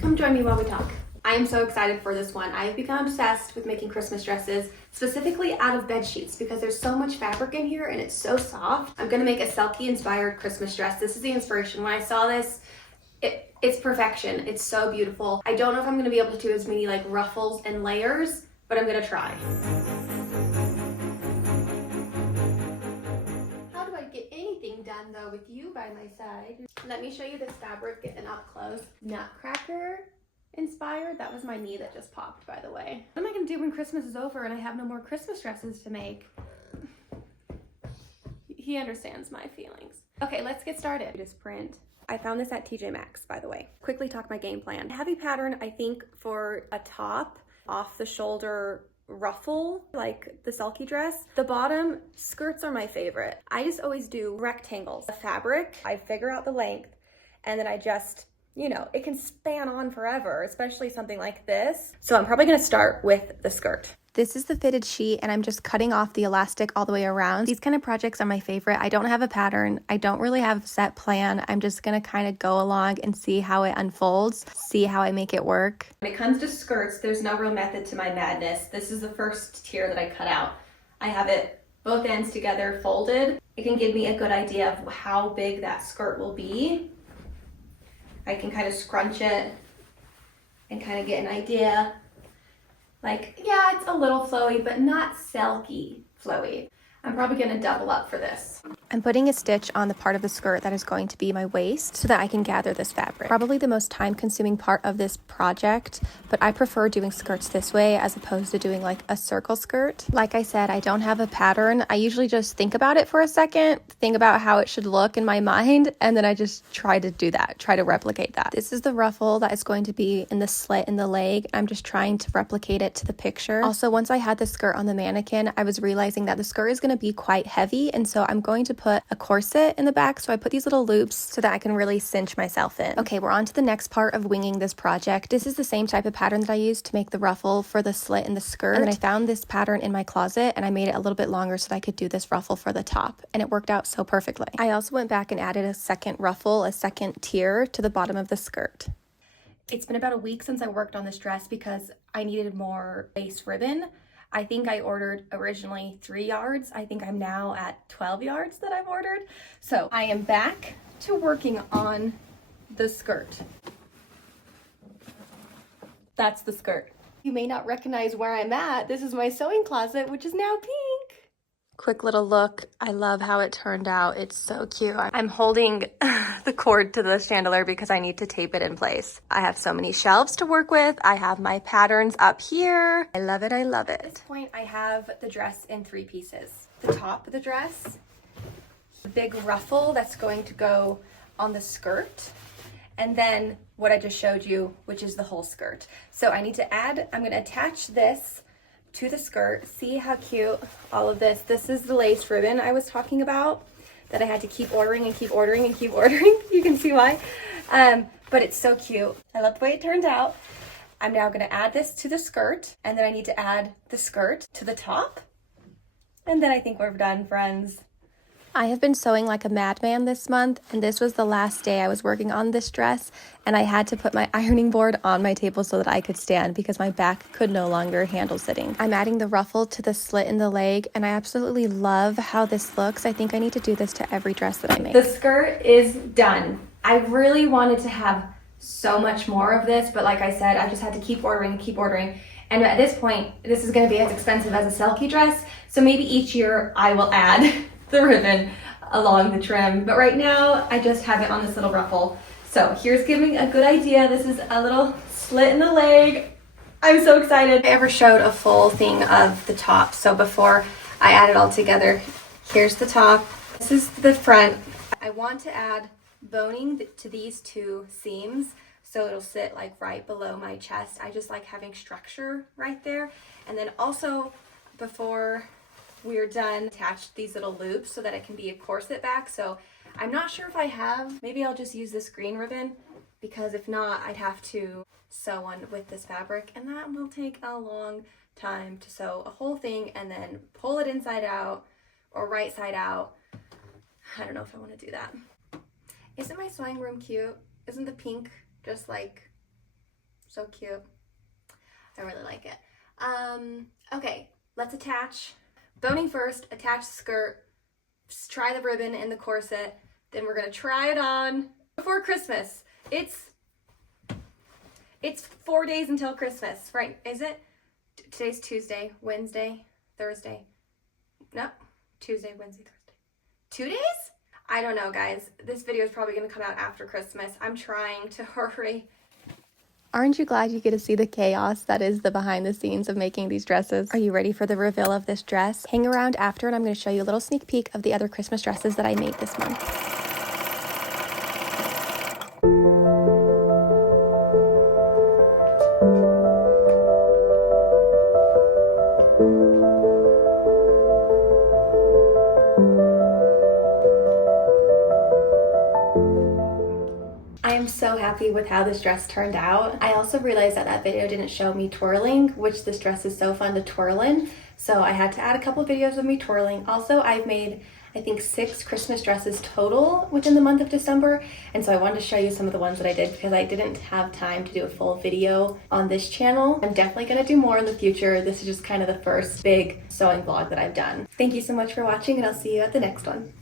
Come join me while we talk. I am so excited for this one. I've become obsessed with making Christmas dresses, specifically out of bed sheets because there's so much fabric in here and it's so soft. I'm gonna make a selkie inspired Christmas dress. This is the inspiration. When I saw this, it's perfection. It's so beautiful. I don't know if I'm gonna be able to do as many like ruffles and layers, but I'm gonna try. How do I get anything done though with you by my side? Let me show you this fabric and up close. Nutcracker inspired. That was my knee that just popped, by the way. What am I gonna do when Christmas is over and I have no more Christmas dresses to make? He understands my feelings. Okay, let's get started. This print. I found this at TJ Maxx, by the way. Quickly talk my game plan. Heavy pattern, I think, for a top, off the shoulder ruffle, like the selkie dress. The bottom skirts are my favorite. I just always do rectangles. The fabric, I figure out the length, and then I just, you know, it can span on forever, especially something like this. So I'm probably gonna start with the skirt. This is the fitted sheet and I'm just cutting off the elastic all the way around. These kind of projects are my favorite. I don't have a pattern. I don't really have a set plan. I'm just gonna kind of go along and see how it unfolds, see how I make it work. When it comes to skirts, there's no real method to my madness. This is the first tier that I cut out. I have it both ends together folded. It can give me a good idea of how big that skirt will be. I can kind of scrunch it and kind of get an idea. Like, yeah, it's a little flowy, but not selkie flowy. I'm probably gonna double up for this. I'm putting a stitch on the part of the skirt that is going to be my waist so that I can gather this fabric. Probably the most time-consuming part of this project, but I prefer doing skirts this way as opposed to doing like a circle skirt. Like I said, I don't have a pattern. I usually just think about it for a second, think about how it should look in my mind, and then I just try to do that, try to replicate that. This is the ruffle that is going to be in the slit in the leg. I'm just trying to replicate it to the picture. Also, once I had the skirt on the mannequin, I was realizing that the skirt is going to be quite heavy, and so I'm going to put a corset in the back. So I put these little loops so that I can really cinch myself in. Okay, we're on to the next part of winging this project. This is the same type of pattern that I used to make the ruffle for the slit in the skirt. And then I found this pattern in my closet and I made it a little bit longer so that I could do this ruffle for the top, and it worked out so perfectly. I also went back and added a second ruffle, a second tier to the bottom of the skirt. It's been about a week since I worked on this dress because I needed more lace ribbon. I think I ordered originally 3 yards. I think I'm now at 12 yards that I've ordered. So I am back to working on the skirt. That's the skirt. You may not recognize where I'm at. This is my sewing closet, which is now pink. Quick little look. I love how it turned out. It's so cute. I'm holding the cord to the chandelier because I need to tape it in place. I have so many shelves to work with. I have my patterns up here. I love it. I love it. At this point, I have the dress in 3 pieces. The top of the dress, the big ruffle that's going to go on the skirt, and then what I just showed you, which is the whole skirt. So I need to add, I'm going to attach this to the skirt. See how cute all of this. This is the lace ribbon I was talking about that I had to keep ordering and keep ordering and keep ordering. You can see why. But it's so cute. I love the way it turned out. I'm now going to add this to the skirt, and then I need to add the skirt to the top. And then I think we're done, friends. I have been sewing like a madman this month, and this was the last day I was working on this dress, and I had to put my ironing board on my table so that I could stand because my back could no longer handle sitting. I'm adding the ruffle to the slit in the leg, and I absolutely love how this looks. I think I need to do this to every dress that I make. The skirt is done. I really wanted to have so much more of this, but like I said, I just had to keep ordering and keep ordering. And at this point, this is gonna be as expensive as a selkie dress, so maybe each year I will add the ribbon along the trim, but right now I just have it on this little ruffle. So here's giving a good idea. This is a little slit in the leg. I'm so excited. I ever showed a full thing of the top, so before I add it all together, here's the top, this is the front. I want to add boning to these 2 seams so it'll sit like right below my chest. I just like having structure right there. And then also, before we're done, attach these little loops so that it can be a corset back. So I'm not sure if I have, maybe I'll just use this green ribbon, because if not, I'd have to sew one with this fabric, and that will take a long time to sew a whole thing and then pull it inside out or right side out. I don't know if I want to do that. Isn't my sewing room cute? Isn't the pink just like So cute. I really like it. Okay, let's attach. Boning first, attach the skirt, try the ribbon and the corset, then we're gonna try it on before Christmas. It's 4 days until Christmas, right? Is it? Today's Tuesday, Wednesday, Thursday. No, Tuesday, Wednesday, Thursday. 2 days? I don't know, guys. This video is probably gonna come out after Christmas. I'm trying to hurry. Aren't you glad you get to see the chaos that is the behind the scenes of making these dresses? Are you ready for the reveal of this dress? Hang around after and I'm going to show you a little sneak peek of the other Christmas dresses that I made this month. I am so happy with how this dress turned out. I also realized that video didn't show me twirling, which this dress is so fun to twirl in. So I had to add a couple videos of me twirling. Also, I've made, I think, 6 Christmas dresses total within the month of December. And so I wanted to show you some of the ones that I did because I didn't have time to do a full video on this channel. I'm definitely gonna do more in the future. This is just kind of the first big sewing vlog that I've done. Thank you so much for watching and I'll see you at the next one.